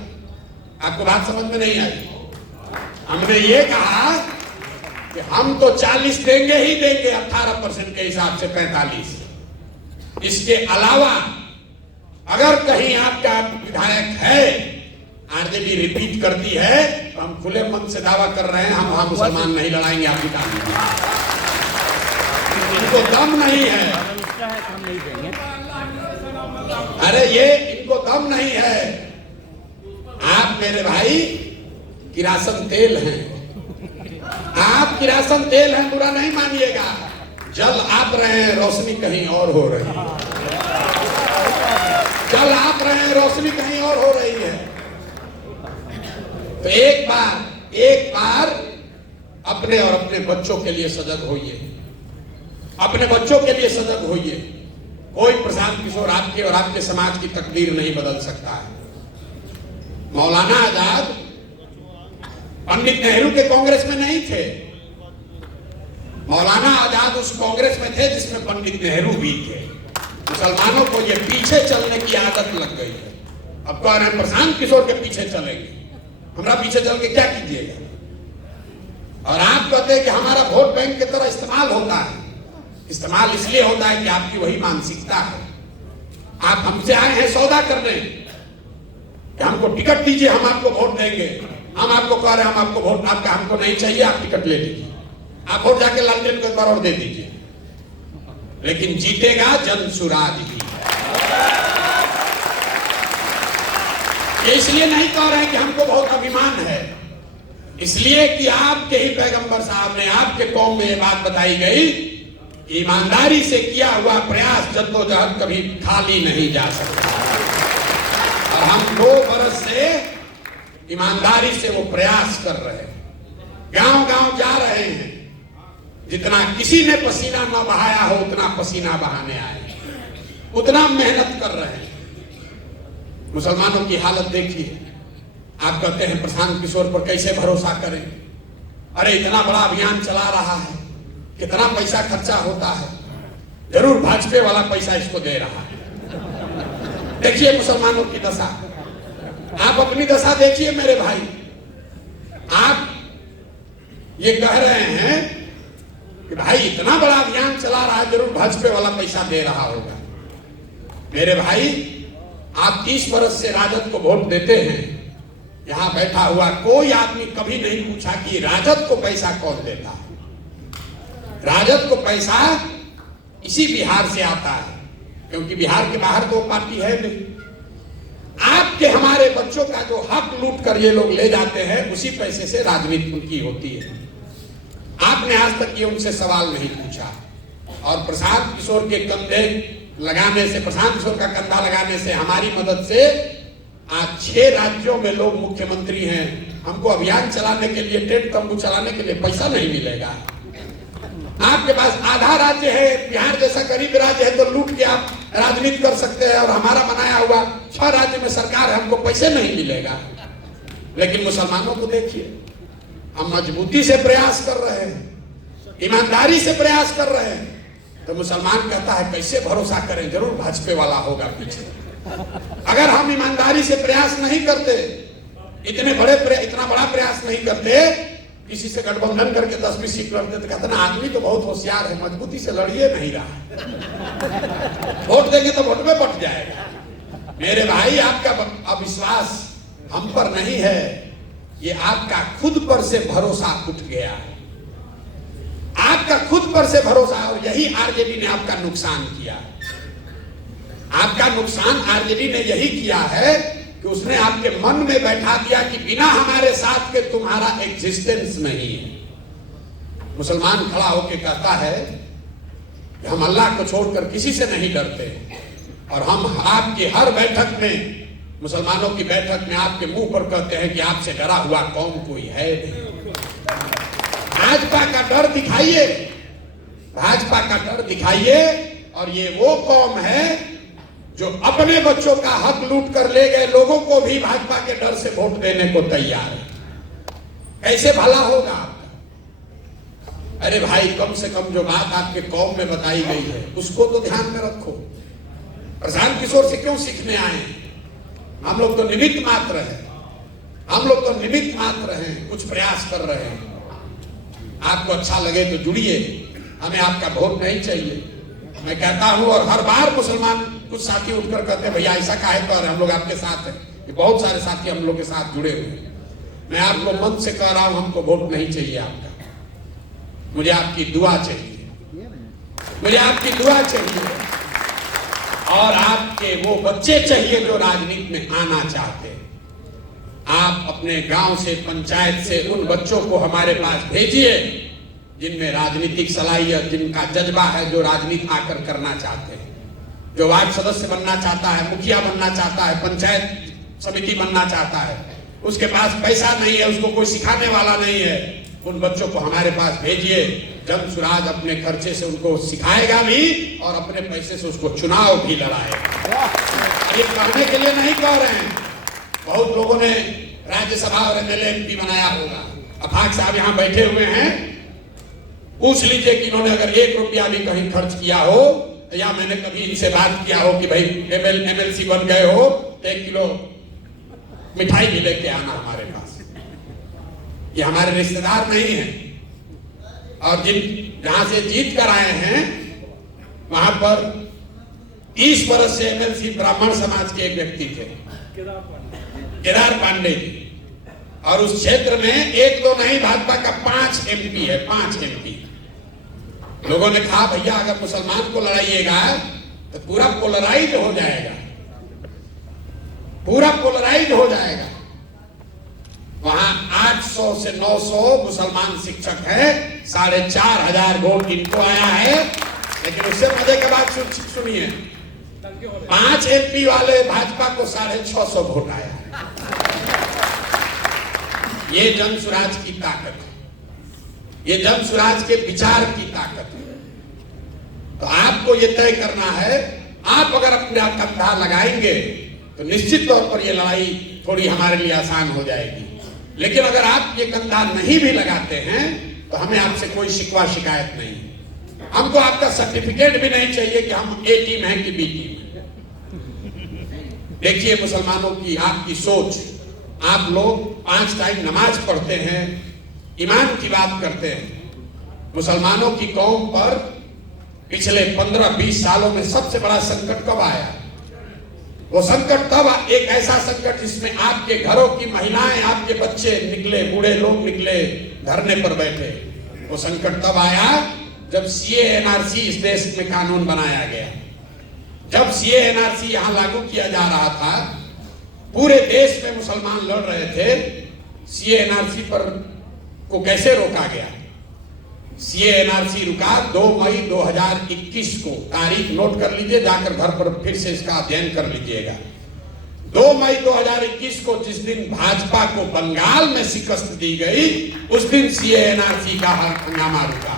आपको बात समझ में नहीं आई? हमने ये कहा कि हम तो 40 देंगे ही देंगे, 18% के हिसाब से 45। इसके अलावा अगर कहीं आपका विधायक है, आरजेडी रिपीट करती है, तो हम खुले मन से दावा कर रहे हैं, हम वहां मुसलमान नहीं लड़ाएंगे। आप इनको दम नहीं है, अरे ये इनको दम नहीं है। आप मेरे भाई किरासन तेल हैं, आप किरासन तेल हैं, बुरा नहीं मानिएगा। जल आप रहे हैं, रोशनी कहीं और हो रही है। जल आप रहे हैं, रोशनी कहीं और हो रही है। तो एक बार अपने और अपने बच्चों के लिए सजग होइए, अपने बच्चों के लिए सजग होइए। कोई प्रशांत किशोर आपके और आपके समाज की तकदीर नहीं बदल सकता है। मौलाना आजाद पंडित नेहरू के कांग्रेस में नहीं थे, मौलाना आजाद उस कांग्रेस में थे जिसमें पंडित नेहरू भी थे। मुसलमानों को ये पीछे चलने की आदत लग गई है। अब कह रहे हैं प्रशांत किशोर के पीछे चलेंगे, हमारा पीछे चल के क्या कीजिएगा? और आप कहते हैं कि हमारा वोट बैंक की तरह इस्तेमाल होता है। इस्तेमाल इसलिए होता है कि आपकी वही मानसिकता है। आप हमसे आए हैं सौदा करने कि हमको टिकट दीजिए, हम आपको वोट देंगे। हम आपको कह रहे हैं हम आपको वोट आपका हमको नहीं चाहिए, आप टिकट ले लीजिए, आप वोट जाके लालटेन को एक बार और दे दीजिए। लेकिन जीतेगा जन स्वराज ही। ये इसलिए नहीं कह रहे हैं कि हमको बहुत अभिमान है, इसलिए कि आपके ही पैगंबर साहब ने, आपके कौम में ये बात बताई गई, ईमानदारी से किया हुआ प्रयास जद्दोजहद कभी खाली नहीं जा सकता। और हम 2 बरस से ईमानदारी से वो प्रयास कर रहे हैं, गांव गांव जा रहे हैं। जितना किसी ने पसीना न बहाया हो उतना पसीना बहाने आए, उतना मेहनत कर रहे हैं। मुसलमानों की हालत देखिए। आप कहते हैं प्रशांत किशोर पर कैसे भरोसा करें? अरे इतना बड़ा अभियान चला रहा है, कितना पैसा खर्चा होता है, जरूर भाजपा वाला पैसा इसको दे रहा है। देखिए मुसलमानों की दशा, आप अपनी दशा देखिए मेरे भाई। आप ये कह रहे हैं कि भाई इतना बड़ा अभियान चला रहा है, जरूर भाजपा वाला पैसा दे रहा होगा। मेरे भाई आप 30 बरस से राजद को वोट देते हैं। यहां बैठा हुआ कोई आदमी कभी नहीं पूछा कि राजद को पैसा कौन देता है। राजद को पैसा इसी बिहार से आता है, क्योंकि बिहार के बाहर तो पार्टी है नहीं। आपके हमारे बच्चों का जो हक लूट कर ये लोग ले जाते हैं, उसी पैसे से राजनीति उनकी होती है। आपने आज तक ये उनसे सवाल नहीं पूछा। और प्रशांत किशोर के कंधे लगाने से, प्रशांत किशोर का कंधा लगाने से, हमारी मदद से आज 6 राज्यों में लोग मुख्यमंत्री हैं। हमको अभियान चलाने के लिए, टेंट तंबू चलाने के लिए पैसा नहीं मिलेगा। आपके पास आधा राज्य है, बिहार जैसा गरीब राज्य है, तो लूट के आप राजनीति कर सकते हैं। और हमारा बनाया हुआ 6 राज्य में सरकार है, हमको पैसे नहीं मिलेगा। लेकिन मुसलमानों को देखिए, हम मजबूती से प्रयास कर रहे हैं, ईमानदारी से प्रयास कर रहे हैं, तो मुसलमान कहता है कैसे भरोसा करें, जरूर भाजपा वाला होगा पीछे। अगर हम ईमानदारी से प्रयास नहीं करते, इतना बड़ा प्रयास नहीं करते, किसी से गठबंधन करके 10-20 सीट लड़ते, तो कहते ना आदमी तो बहुत होशियार है, मजबूती से लड़िए नहीं रहा, वोट देंगे तो वोट में बट जाएगा। मेरे भाई, आपका अविश्वास हम पर नहीं है, ये आपका खुद पर से भरोसा उठ गया है। आपका खुद पर से भरोसा, और यही आरजेडी ने आपका नुकसान किया। आपका नुकसान आरजेडी ने यही किया है कि उसने आपके मन में बैठा दिया कि बिना हमारे साथ के तुम्हारा एग्जिस्टेंस नहीं है। मुसलमान खड़ा होकर कहता है कि हम अल्लाह को छोड़कर किसी से नहीं डरते, और हम आपकी हर बैठक में, मुसलमानों की बैठक में आपके मुंह पर कहते हैं कि आपसे डरा हुआ कौम कोई है नहीं। भाजपा का डर दिखाइए, भाजपा का डर दिखाइए। और ये वो कौम है जो अपने बच्चों का हक लूट कर ले गए लोगों को भी भाजपा के डर से वोट देने को तैयार है। कैसे भला होगा आपका? अरे भाई, कम से कम जो बात आपके कौम में बताई गई है उसको तो ध्यान में रखो। प्रशांत किशोर से क्यों सीखने आए? हम लोग तो निमित्त मात्र हैं, हम लोग तो निमित्त मात्र हैं, कुछ प्रयास कर रहे हैं। आपको अच्छा लगे तो जुड़िए, हमें आपका वोट नहीं चाहिए। मैं कहता हूं, और हर बार मुसलमान कुछ साथी उठकर कहते हैं भैया ऐसा काहे कर, हम लोग आपके साथ हैं। ये बहुत सारे साथी हम लोग के साथ जुड़े हुए हैं। मैं आपको मन से कह रहा हूं, हमको वोट नहीं चाहिए आपका, मुझे आपकी दुआ चाहिए, मुझे आपकी दुआ चाहिए। और आपके वो बच्चे चाहिए जो राजनीति में आना चाहते हैं। आप अपने गांव से, पंचायत से उन बच्चों को हमारे पास भेजिए जिनमें राजनीतिक सलाहियत, जिनका जज्बा है, जो राजनीति आकर करना चाहते हैं, जो वार्ड सदस्य बनना चाहता है, मुखिया बनना चाहता है, पंचायत समिति बनना चाहता है, उसके पास पैसा नहीं है, उसको कोई सिखाने वाला नहीं है, उन बच्चों को हमारे पास भेजिए। जन सुराज अपने खर्चे से उनको सिखाएगा भी और अपने पैसे से उसको चुनाव भी लड़ाएगा। ये कहने के लिए नहीं कह रहे हैं, बहुत लोगों ने राज्यसभा और एमएलए एमपी बनाया होगा। अफाक साहब यहाँ बैठे हुए हैं, पूछ लीजिए कि इन्होंने अगर 1 रुपया भी कहीं खर्च किया हो, या मैंने कभी इनसे बात किया हो कि भाई एमएलसी बन गए हो, 1 किलो मिठाई भी लेके आना हमारे पास। ये हमारे रिश्तेदार नहीं है। और जहां से जीत कर आए हैं वहां पर 30 बरस से एमएलसी ब्राह्मण समाज के एक व्यक्ति थे, केदार पांडे जी। और उस क्षेत्र में 1-2 नहीं, भाजपा का 5 एमपी है, 5 एमपी। लोगों ने कहा भैया अगर मुसलमान को लड़ाइएगा तो पूरा पोलराइज हो जाएगा, पूरा पोलराइज हो जाएगा। वहां 800 से 900 मुसलमान शिक्षक है, 4500 वोट इनको आया है। लेकिन उससे मजे के बाद सुनिए, 5 एमपी वाले भाजपा को 650 वोट आया है। ये जन सुराज की ताकत है, ये जन सुराज के विचार की ताकत है। तो आपको ये तय करना है, आप अगर अपना कंधा लगाएंगे तो निश्चित तौर पर ये लड़ाई थोड़ी हमारे लिए आसान हो जाएगी। लेकिन अगर आप ये कंधा नहीं भी लगाते हैं तो हमें आपसे कोई शिकवा शिकायत नहीं। हमको आपका सर्टिफिकेट भी नहीं चाहिए कि हम ए टीम है कि बी टीम है। देखिए मुसलमानों की आपकी सोच, आप लोग 5 टाइम नमाज पढ़ते हैं, ईमान की बात करते हैं। मुसलमानों की कौम पर पिछले 15-20 सालों में सबसे बड़ा संकट कब आया? वो संकट तब, एक ऐसा संकट जिसमें आपके घरों की महिलाएं, आपके बच्चे निकले, बूढ़े लोग निकले, धरने पर बैठे। वो संकट तब आया जब सीए एनआरसी इस देश में कानून बनाया गया। जब सीए एनआरसी यहां लागू किया जा रहा था, पूरे देश में मुसलमान लड़ रहे थे। सीए एनआरसी पर को कैसे रोका गया? सीए एनआरसी रुका 2 मई 2021 को। तारीख नोट कर लीजिए, जाकर घर पर फिर से इसका अध्ययन कर लीजिएगा। 2 मई 2021 को, जिस दिन भाजपा को बंगाल में शिकस्त दी गई, उस दिन सीए एनआरसी का हंगामा रुका।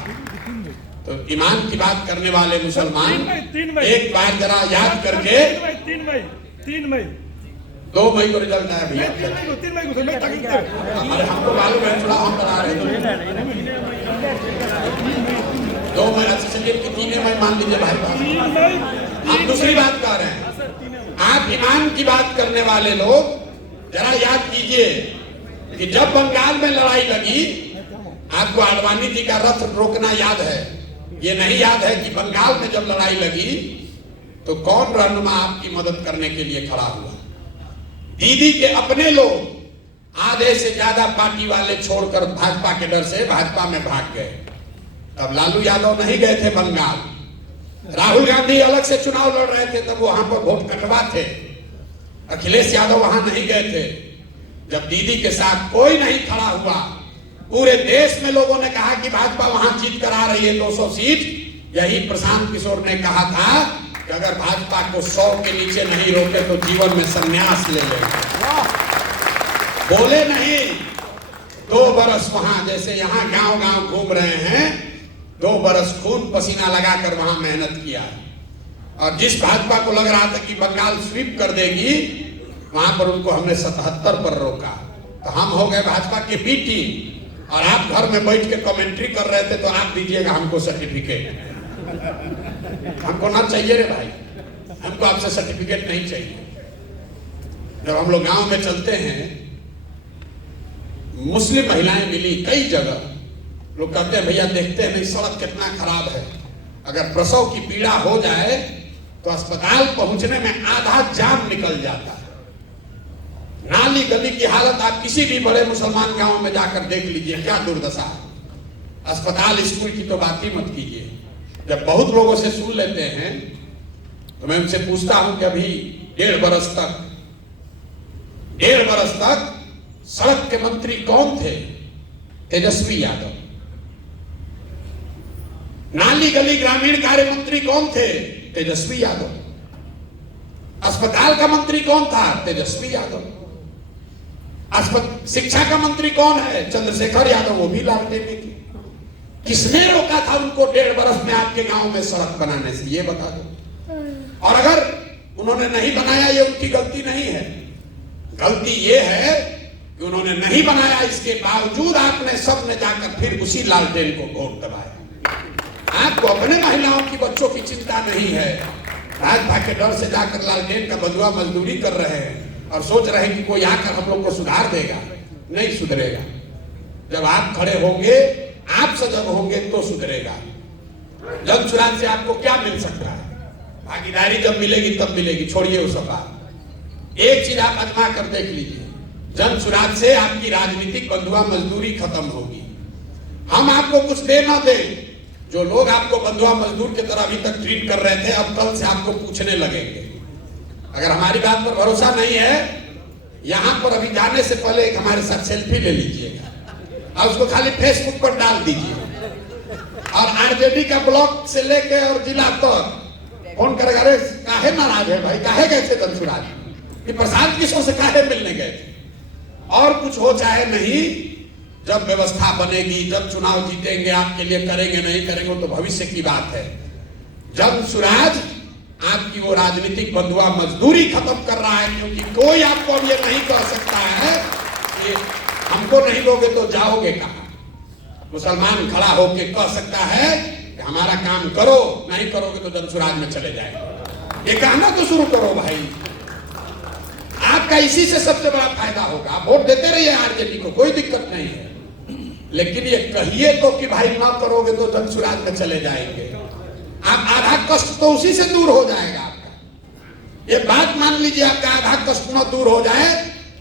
तो ईमान की बात करने वाले मुसलमान एक बार जरा याद करके, 3 मई 2 मई को रिजल्ट आया भैया। 3 मई को हमारे हमको मालूम है, थोड़ा हम बना रहे थे। 2 मई चलिए, 3 मई मान लीजिए भाई बात। हम दूसरी बात कर रहे हैं। आप ईमान की बात करने वाले लोग जरा याद कीजिए कि जब बंगाल में लड़ाई लगी, आपको आडवाणी जी का रथ रोकना याद है। ये नहीं याद है कि बंगाल में जब लड़ाई लगी तो कौन रहनुमा आपकी मदद करने के लिए खड़ा हुआ? दीदी के अपने लोग आधे से ज्यादा पार्टी वाले छोड़कर भाजपा के डर से भाजपा में भाग गए। तब लालू यादव नहीं गए थे बंगाल। राहुल गांधी अलग से चुनाव लड़ रहे थे, तब वहां पर वोट कटवा थे। अखिलेश यादव वहां नहीं गए थे। जब दीदी के साथ कोई नहीं खड़ा हुआ, पूरे देश में लोगों ने कहा कि भाजपा वहां जीत कर आ रही है 200 सीट। यही प्रशांत किशोर ने कहा था कि अगर भाजपा को 100 के नीचे नहीं रोके तो जीवन में संन्यास ले लेंगे। बोले नहीं। 2 बरस वहां, जैसे यहाँ गांव गांव घूम रहे हैं, 2 बरस खून पसीना लगाकर वहां मेहनत किया। और जिस भाजपा को लग रहा था कि बंगाल स्वीप कर देगी, वहां पर उनको हमने 77 पर रोका। तो हम हो गए भाजपा के बी टीम, और आप घर में बैठ के कमेंट्री कर रहे थे। तो आप दीजिएगा हमको सर्टिफिकेट। हमको ना चाहिए रे भाई, हमको आपसे सर्टिफिकेट नहीं चाहिए। जब हम लोग गांव में चलते हैं, मुस्लिम महिलाएं मिली कई जगह। लोग कहते हैं भैया देखते हैं नहीं सड़क कितना खराब है, अगर प्रसव की पीड़ा हो जाए तो अस्पताल पहुंचने में आधा जान निकल जाता है। नाली गली की हालत आप किसी भी बड़े मुसलमान गांव में जाकर देख लीजिए, क्या दुर्दशा है। अस्पताल स्कूल की तो बात ही मत कीजिए। जब बहुत लोगों से सुन लेते हैं तो मैं उनसे पूछता हूं कि अभी 1.5 बरस तक सड़क के मंत्री कौन थे? तेजस्वी यादव। नाली गली ग्रामीण कार्य मंत्री कौन थे? तेजस्वी यादव। अस्पताल का मंत्री कौन था? तेजस्वी यादव। शिक्षा का मंत्री कौन है? चंद्रशेखर यादव, वो भी लालटेन में थी। किसने रोका था उनको 1.5 बरस में आपके गांव में सड़क बनाने से? ये बता दो। और अगर उन्होंने नहीं बनाया, ये उनकी गलती नहीं है। गलती ये है कि उन्होंने नहीं बनाया, इसके बावजूद आपने सबने जाकर फिर उसी लालटेन को वोट दबाया। आपको अपने महिलाओं की, बच्चों की चिंता नहीं है। भाजपा के डर से जाकर लालटेन का बंधुआ मजदूरी कर रहे हैं और सोच रहे हैं कि कोई आकर हम लोग को सुधार देगा। नहीं सुधरेगा। जब आप खड़े होंगे, आप सजग होंगे तो सुधरेगा। जन सुराज से आपको क्या मिल सकता है? भागीदारी जब मिलेगी तब मिलेगी, छोड़िए वो सब बात। एक चीज आप आजमा कर देख लीजिए, जन सुराज से आपकी राजनीतिक बंधुआ मजदूरी खत्म होगी। हम आपको कुछ दे ना दें, जो लोग आपको बंधुआ मजदूर की तरह अभी तक ट्रीट कर रहे थे, अब कल से आपको पूछने लगेंगे। अगर हमारी बात पर भरोसा नहीं है, यहां पर अभी जाने से पहले एक हमारे साथ सेल्फी ले लीजिएगा और उसको खाली फेसबुक पर डाल दीजिए। और आरजेडी का ब्लॉक से लेके और जिला तक फोन करेगा, अरे काहे नाराज है भाई, काहे गए थे धनसुराज, कि प्रशांत किशोर से काहे मिलने गए थे? और कुछ हो चाहे नहीं, जब व्यवस्था बनेगी, जब चुनाव जीतेंगे, आपके लिए करेंगे नहीं करेंगे तो भविष्य की बात है। जब सुराज आपकी वो राजनीतिक बंधुआ मजदूरी खत्म कर रहा है, क्योंकि कोई आपको अब ये नहीं कह सकता है कि हमको नहीं दोगे तो जाओगे कहां। मुसलमान खड़ा होकर कह सकता है कि हमारा काम करो, नहीं करोगे तो जनसुराज में चले जाएंगे। ये कहना तो शुरू करो भाई। आपका इसी से सबसे बड़ा फायदा होगा। आप वोट देते रहिए आरजेडी को, कोई दिक्कत नहीं है, लेकिन ये कहिए तो कि भाई ना करोगे तो जनसुराज में चले जाएंगे। आप आधा कष्ट तो उसी से दूर हो जाएगा आपका। ये बात मान लीजिए आपका आधा कष्ट न दूर हो जाए,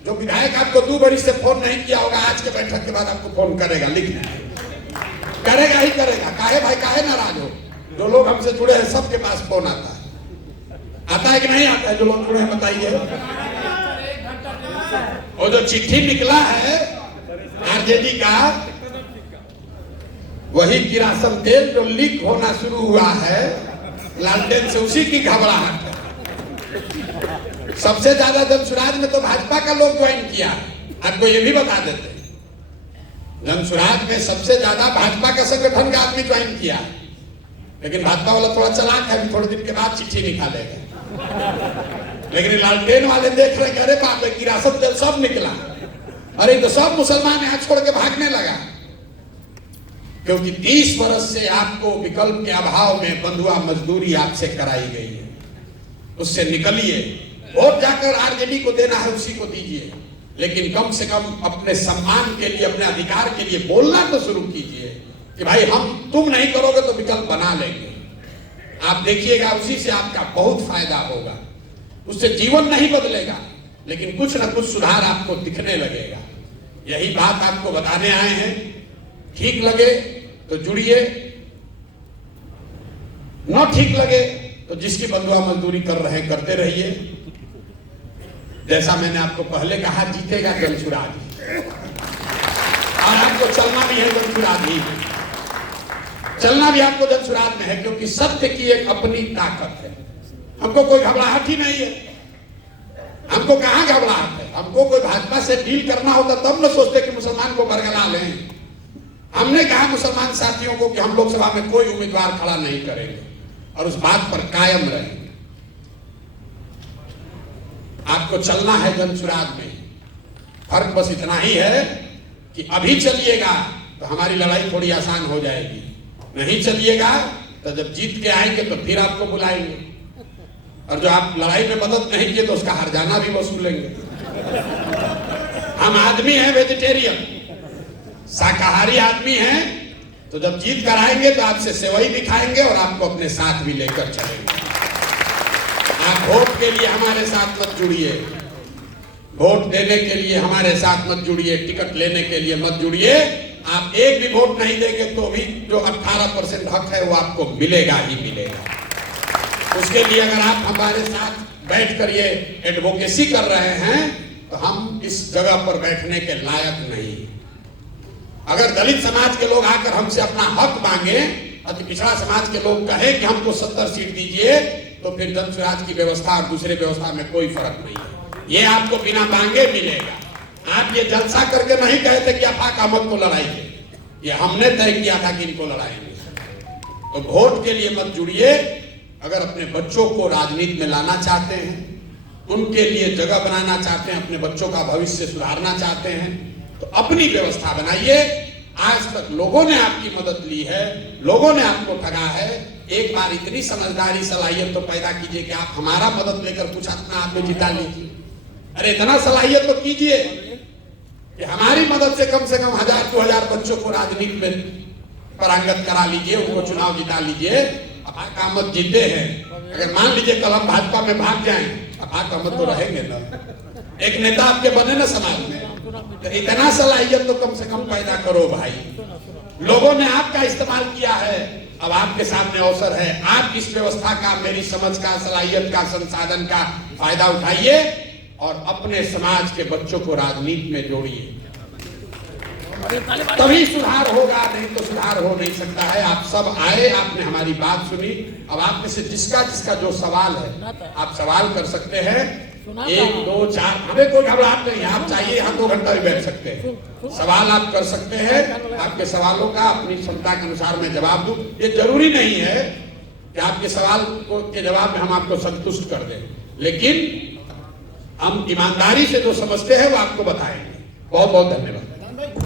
जो विधायक आपको 2 बरी से फोन नहीं किया होगा, आज के बैठक के बाद आपको फोन करेगा, लिखना करेगा ही करेगा। काहे भाई, काहे नाराज हो? जो लोग हमसे जुड़े हैं सबके पास फोन आता है कि नहीं आता है? जो लोग जुड़े हैं बताइए। और जो चिट्ठी निकला है आरजेडी का, वही किरासन तेल जो लीक होना शुरू हुआ है लालटेन से, उसी की घबराहट है। सबसे ज्यादा जनसुराज में तो भाजपा का लोग ज्वाइन किया, आपको ये भी बता देते हैं। जनसुराज में सबसे ज्यादा भाजपा का संगठन का आदमी ज्वाइन किया, लेकिन भाजपा वाला थोड़ा चालाक है, थोड़े दिन के बाद चिट्ठी निकालेगा। लेकिन लालटेन वाले देख रहे, अरे बाप रे, किरासन तेल सब निकला, अरे तो सब मुसलमान यहाँ छोड़ के भागने लगा। क्योंकि 30 वर्ष से आपको विकल्प के अभाव में बंधुआ मजदूरी आपसे कराई गई है, उससे निकलिए। वोट जाकर आरजेडी को देना है, उसी को दीजिए, लेकिन कम से कम अपने सम्मान के लिए, अपने अधिकार के लिए बोलना तो शुरू कीजिए कि भाई तुम नहीं करोगे तो विकल्प बना लेंगे। आप देखिएगा, उसी से आपका बहुत फायदा होगा। उससे जीवन नहीं बदलेगा, लेकिन कुछ न कुछ सुधार आपको दिखने लगेगा। यही बात आपको बताने आए हैं। ठीक लगे तो जुड़िए, न ठीक लगे तो जिसकी बंधुआ मजदूरी कर रहे हैं करते रहिए। जैसा मैंने आपको पहले कहा, जीतेगा जनसुराज, और आपको चलना भी है जनसुराज ही, चलना भी आपको जनसुराज में है, क्योंकि सत्य की एक अपनी ताकत है। हमको कोई घबराहट ही नहीं है। हमको कहां घबराहट है? हमको कोई भाजपा से डील करना होता तब न सोचते कि मुसलमान को बरगला लें। हमने कहा मुसलमान साथियों को कि हम लोकसभा में कोई उम्मीदवार खड़ा नहीं करेंगे, और उस बात पर कायम रहेंगे। आपको चलना है जनसुराज में। फर्क बस इतना ही है कि अभी चलिएगा तो हमारी लड़ाई थोड़ी आसान हो जाएगी, नहीं चलिएगा तो जब जीत के आएंगे तो फिर आपको बुलाएंगे, और जो आप लड़ाई में मदद नहीं किए तो उसका हर्जाना भी वसूलेंगे। हम आदमी हैं वेजिटेरियन, शाकाहारी आदमी हैं, तो जब जीत कर आएंगे तो आपसे सेवई भी खाएंगे और आपको अपने साथ भी लेकर चलेंगे। आप वोट के लिए हमारे साथ मत जुड़िए, वोट देने के लिए हमारे साथ मत जुड़िए, टिकट लेने के लिए मत जुड़िए। आप एक भी वोट नहीं देंगे तो भी जो 18% हक है वो आपको मिलेगा ही मिलेगा। उसके लिए अगर आप हमारे साथ बैठकर ये एडवोकेसी कर रहे हैं तो हम इस जगह पर बैठने के लायक नहीं। अगर दलित समाज के लोग आकर हमसे अपना हक मांगे, अति पिछड़ा समाज के लोग कहे कि हमको 70 सीट दीजिए, तो फिर जनसुराज की व्यवस्था और दूसरे व्यवस्था में कोई फर्क नहीं है। ये आपको बिना मांगे मिलेगा। आप ये जलसा करके नहीं कहे थे कि आफाक अहमद को लड़ाइए, ये हमने तय किया था कि इनको लड़ाएंगे। तो वोट के लिए मत जुड़िए। अगर अपने बच्चों को राजनीति में लाना चाहते हैं, उनके लिए जगह बनाना चाहते हैं, अपने बच्चों का भविष्य सुधारना चाहते हैं, तो अपनी व्यवस्था बनाइए। आज तक लोगों ने आपकी मदद ली है, लोगों ने आपको ठगा है। एक बार इतनी समझदारी सलाहियत तो पैदा कीजिए कि आप हमारा मदद लेकर कुछ अपना आप में जिता लीजिए। अरे इतना सलाहियत तो कीजिए कि हमारी मदद से कम 1000-2000 बच्चों को राजनीति में पारंगत करा लीजिए, उनको चुनाव जिता लीजिए। आफाक अहमद जीते हैं, अगर मान लीजिए कल हम भाजपा में भाग जाएं, आफाक अहमद तो रहेंगे ना, एक नेता आपके बने ना समाज में। तो इतना सलाहियत तो कम से कम पैदा करो भाई। लोगों ने आपका इस्तेमाल किया है, अब आपके सामने अवसर है। आप इस व्यवस्था का, मेरी समझ का, सलाहियत का, संसाधन का फायदा उठाइए और अपने समाज के बच्चों को राजनीति में जोड़िए, तभी सुधार होगा, नहीं तो सुधार हो नहीं सकता है। आप सब आए, आपने हमारी बात सुनी। अब आप में से जिसका जिसका जो सवाल है आप सवाल कर सकते हैं। 1, 2, 4, हमें कोई घबराहट नहीं है। आप चाहिए यहाँ 2 घंटा भी बैठ सकते हैं, सवाल आप कर सकते हैं। आपके सवालों का अपनी क्षमता के अनुसार मैं जवाब दूं। ये जरूरी नहीं है कि आपके सवाल के जवाब में हम आपको संतुष्ट कर दें, लेकिन हम ईमानदारी से जो समझते हैं वो आपको बताएंगे। बहुत बहुत धन्यवाद।